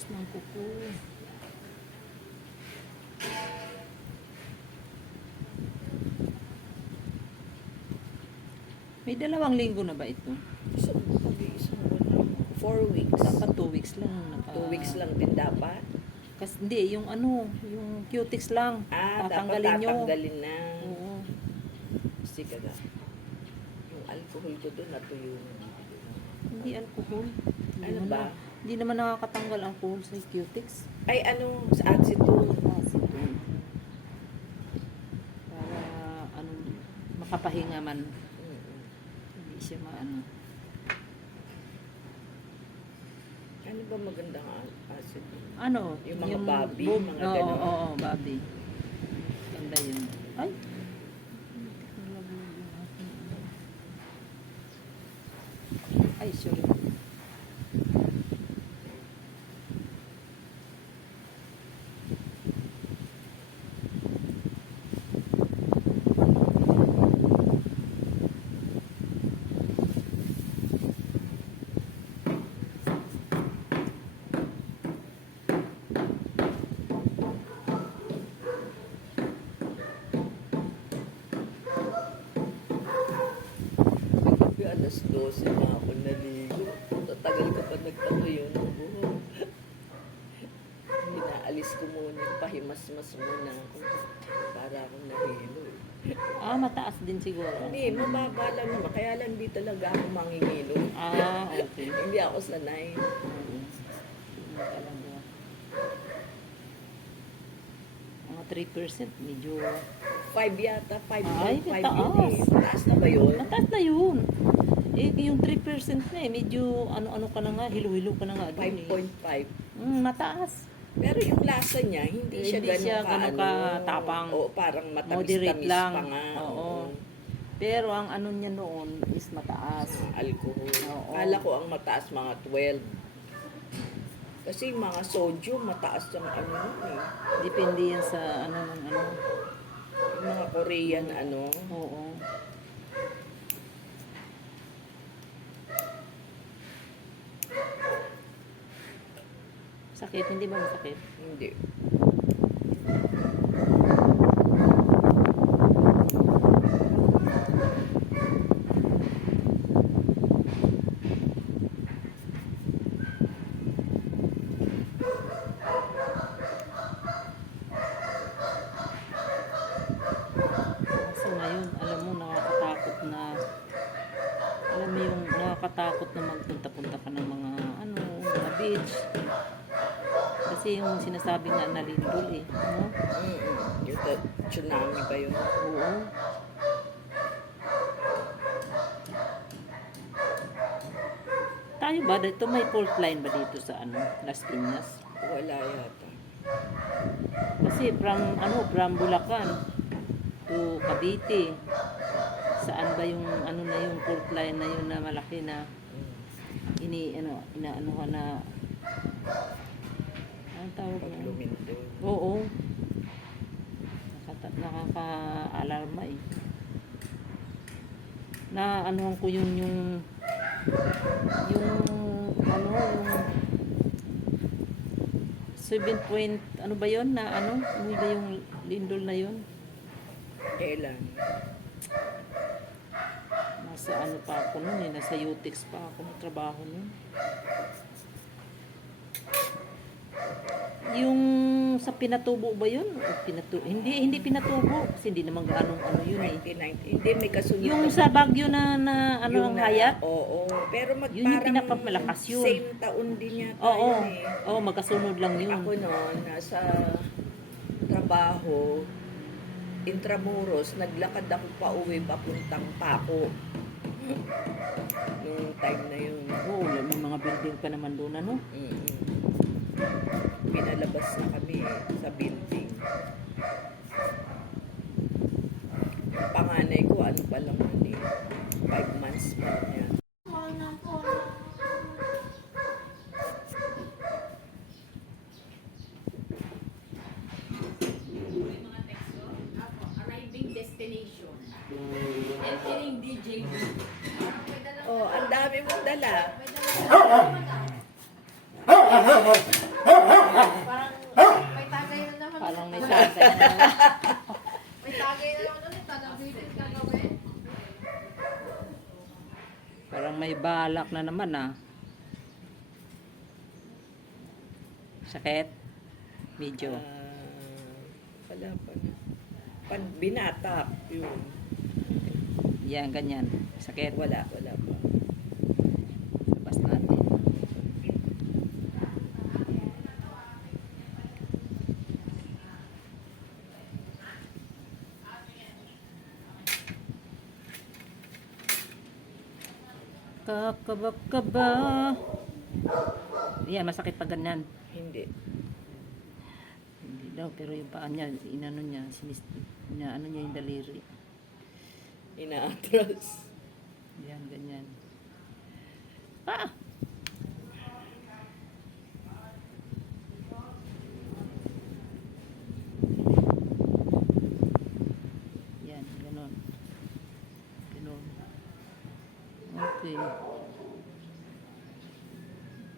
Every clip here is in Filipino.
Ubos ng kuko. May 2 linggo na ba ito? Isang 4 weeks. Dapat 2 weeks lang. 2 weeks lang din dapat. Kasi hindi, yung yung cutics lang. Tatanggalin Tatanggalin nyo. tatanggalin na. Oo. Sige na. Yung alcohol ko doon, natuyo na. Hindi alcohol. Hindi Ano naman ba? Hindi naman nakakatanggal alcohol sa cutics. Ay, sa acetone. Para makapahinga man. Hindi siya maano. Ano ba magandang acetone? Yung mga Bobby, mga oo, ganon. Oo, Bobby. Ganda yun. Ay! Ay, sorry. Alas 12 na ako naligo. Tatagal ka pa nagtatuyo ng buhok. Hinaalis ko muna, pahimas-mas muna ako. Para akong nahilo. Mataas din siguro. Hindi, mababa lang naman. Kaya lang di talaga ako mangingilo. Okay. Hindi ako sanay. Talaga. Mga 3%, medyo 5 yata, 5.5 Ay, yun taas. eh. Taas na ba yun? mataas na yun. Yung 3% na medyo ano ka na nga, hilo-hilo ka na nga. dun eh. 5.5. Mataas. Pero yung lasa niya, hindi siya ganun katapang. O parang Moderate matamis-tamis lang. pa nga. Oo. Pero ang ano niya noon is mataas. Alcohol. Oo. Kala ko ang mataas mga 12. Kasi mga sodium, mataas yung ano eh. Depende yan sa ng ano. Yung mga Korean ano. Oo. Sakit, hindi ba masakit? Hindi. Kasi ngayon, alam mo, nakakatakot na, alam mo yung nakakatakot na magpunta-punta ka ng mga beach. Kasi yung sinasabi nga na lindol eh. No? Yung tsunami ba yun? Oo. Tayo ba? Dito may fault line ba dito sa Las Piñas? Wala yata. Kasi from Bulacan to Cavite. Saan ba yung na yung fault line na yun na malaki na inaanuhan na ang tawag na? Pagluminto. Oo. Nakaka-alarma eh. Na anuhan ko yung 7 point, ano ba yun? Ano ba yung lindol na yun? Kailan? Nasa ano pa ako nun eh, nasa UTEX pa ako trabaho nun. Yung sa pinatubo ba yun? Hindi pinatubo kasi hindi naman gaano yun eh. 1990. Hindi, may kasunod. Yung sa Baguio na ang hayat? Oo. Pero Yun yung parang pinapamalakas yun. same taon din yata Oo. yun eh. Oo, magkasunod lang yun. Ako noon, nasa trabaho, Intramuros, naglakad ako pa uwi papuntang Paco. Nung time na yun. Oo, may mga building pa naman doon, ano? Pinalabas na kami sa building. Ang panganay ko, ano pa lang yun eh, 5 months pa lang yan. Arriving destination. Entering DJ. Oh, ang dami mong dala. May dala. may balak na naman ah. Sakit? Medyo. Wala pa na. Pag binatak, yun. Yan, ganyan. Sakit. Wala pa. Labas natin. Kakabak-kaba. Yan, masakit pa ganyan. Hindi. Hindi daw, pero yung paa niya, inano niya, ano niya yung daliri. Inaatras. Yan, ganyan. Ah! Yan, ganon. Ganon. Okay.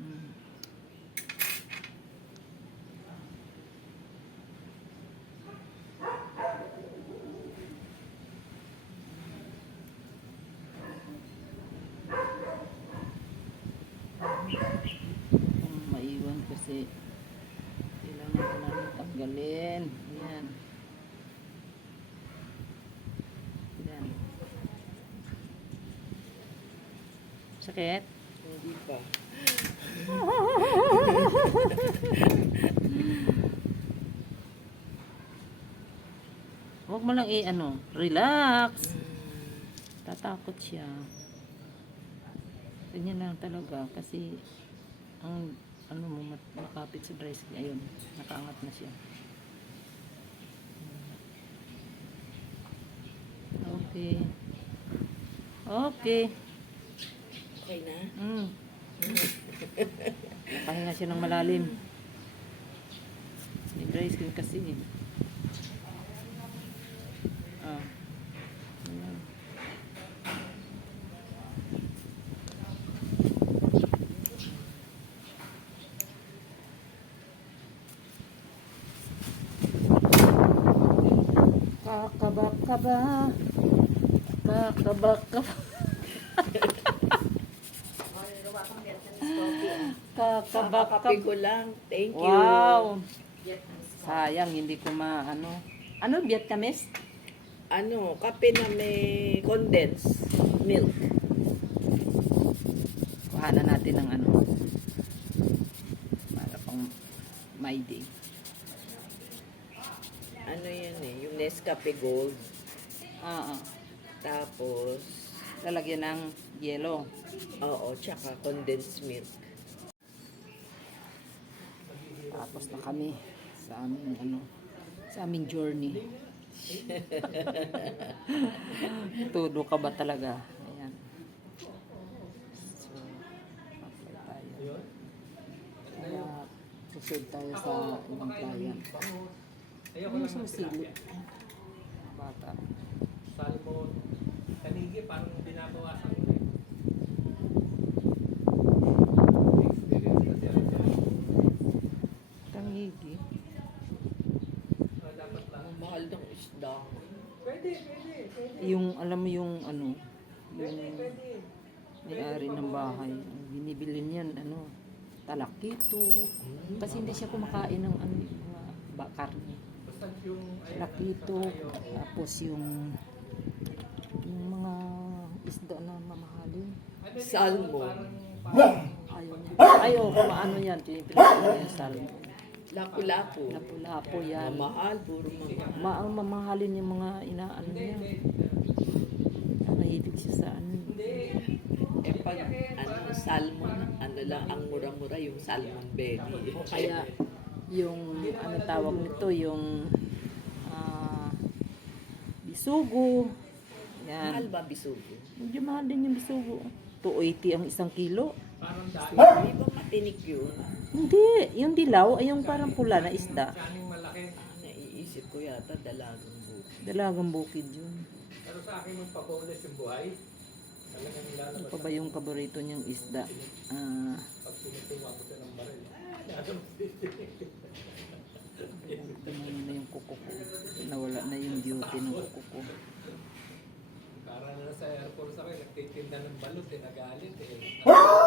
Mm. Maiwan kasi kailangan ko namin tanggalin. Yan. Yan. Sakit? Hindi pa. Huwag mo lang ano, relax. Tatakot siya. Ganyan lang talaga kasi ang ano mo makapit sa dry skin. Ayun, nakaangat na siya. Okay. Okay. Okay na? Nakahinga siya ng malalim. May dry skin kasi. Ayan. Kakabak-kaba. Kakabak-kaba. Kape ko lang. Thank you. Wow. Sayang, hindi ko maano. Ano, Vietnamese? Kape na may condensed milk. Kuhanan natin ng ano. Para pang my day. Yan yung Nescafe Gold. Oo. Tapos, Lalagyan ng yelo. oo, tsaka condensed milk. Tapos na kami sa aming sa aming journey. Todo ka ba talaga? Ayan. So, apply tayo. Kaya, susunod tayo sa ibang client. Ano sa sili? Bata. Salmon, kanigi, parang binabawasan ko eh. Experience kasi ako dyan. Tangigi. Dapat lang. Ang mahal ng isda. Pwede. Yung, alam mo yung yung may-ari ng bahay. Ang binibili niyan, talakito. Kasi hindi siya kumakain ng mga karne. Basta yung... Talakito. Tapos yung mga isda na mamahalin. Salmon. Ayaw niya. Ayaw, maano yan. Pinipilitin niya yung salmon. Lapu-lapu. Lapu-lapo yan. Mahal, puro mahal. Mamahalin yung mga inaano niya. Mahilig siya sa Pag salmon, lang, ang mura-mura yung salmon belly. O kaya yung tawag nito, yung bisugo. Mahal Yan. ba bisugo? Medyo mahal din yung bisugo. 280 ang 1 kilo. Parang dahil Hindi ba matinik yun? Hindi, yung dilaw ay yung parang pula na isda. siyaning malaki. Naiisip ko yata dalagang buko. Dalagang bukid yun. Pero sa akin yung paboles yung buhay. Talagang Ano nilalabas pa ba yung paborito niyang isda? pag tumutuwa ko siya ng baril. Tumulong na yung kuko ko. Nawala na yung beauty ng kuko ko. Para na sa Air Force ako, nagtitinda ng balot, nagalit eh.